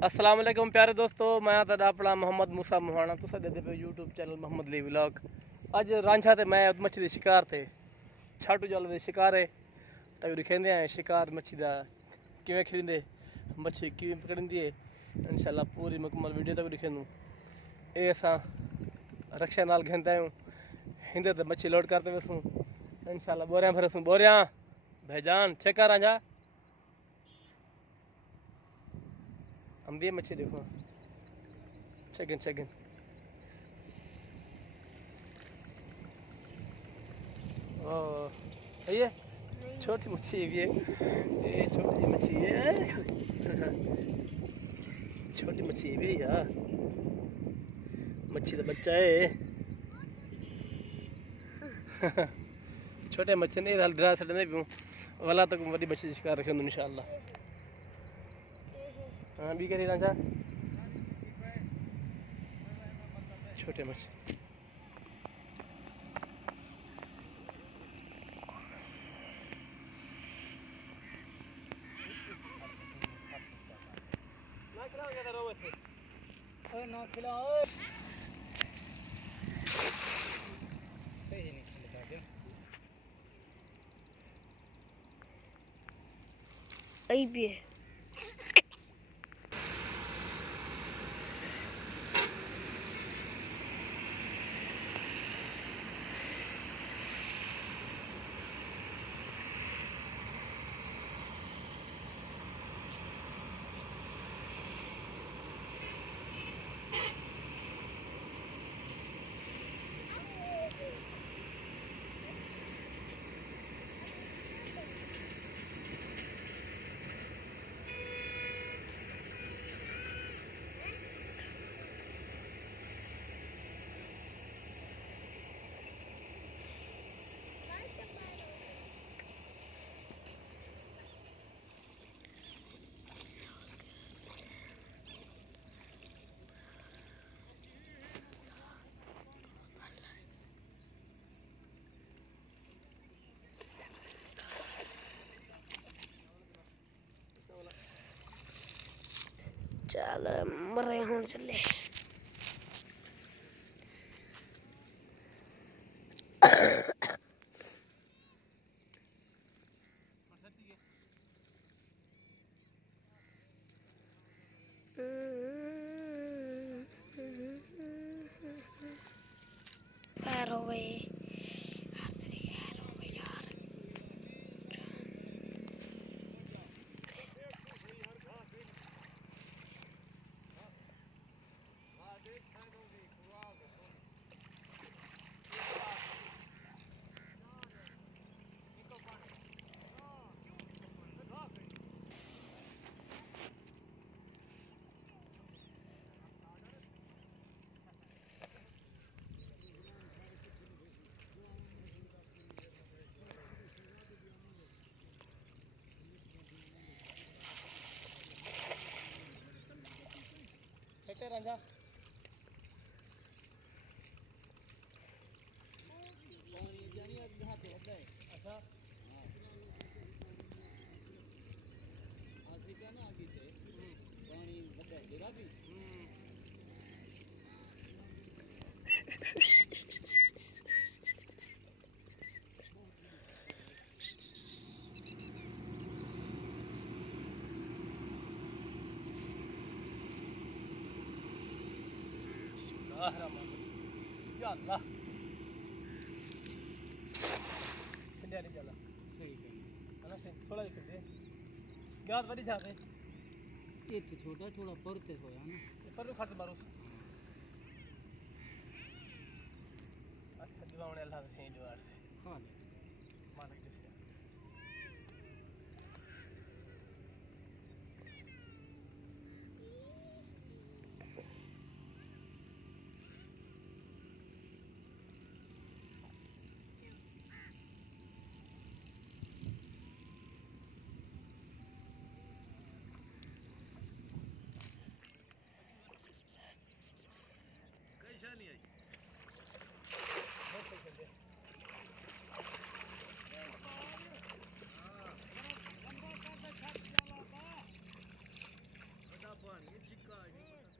अस्सलाम वालेकुम प्यारे दोस्तों, मैं तुहाडा अपना मोहम्मद मूसा मोहाना। तुस देखते पे यूट्यूब चैनल मोहम्मद ली व्लॉग। अज रांझा ते मैं मच्छी के शिकार थे छाटू जाल के शिकार है तक दिखेंदे हैं शिकार मच्छी का किवें खिंदे मच्छी किवें पकड़ती है। इंशाल्लाह पूरी मुकम्मल वीडियो तक दिखेंदू। ये असां रक्षा नाल घेंदा आहियूं हिंदे ते मच्छी लोड करते वसूं। इंशाल्लाह बोरियां भरसूं बोरियां भाईजान चेक कर रांझा हम दिए मच्छी देखो चेकिन चेकिन ये छोटी मच्छी भी है। ये छोटी मच्छी है छोटी मच्छी भी है यार। मच्छी का बच्चा है छोटे मच्छी नहीं हाल डरा सटने भी वाला तक बड़ी मच्छी शिकार रखे इंशाल्लाह। हाँ भी करी राजा छोटे मच्छी ना खिलाओ सही नहीं खिला आई भी है। चल मरे हूँ चले खैर हो गई राजा अच्छा या अल्लाह नहीं चला सही है ना थोड़ा ही दे क्या बड़ी जाते ये तो छोटा थोड़ा परते होया ना पर खट मारो अच्छा दिवाने अल्लाह से जो आर से हां मालिक जैसे नहीं आई पानी है, चिक्का है, नहीं पता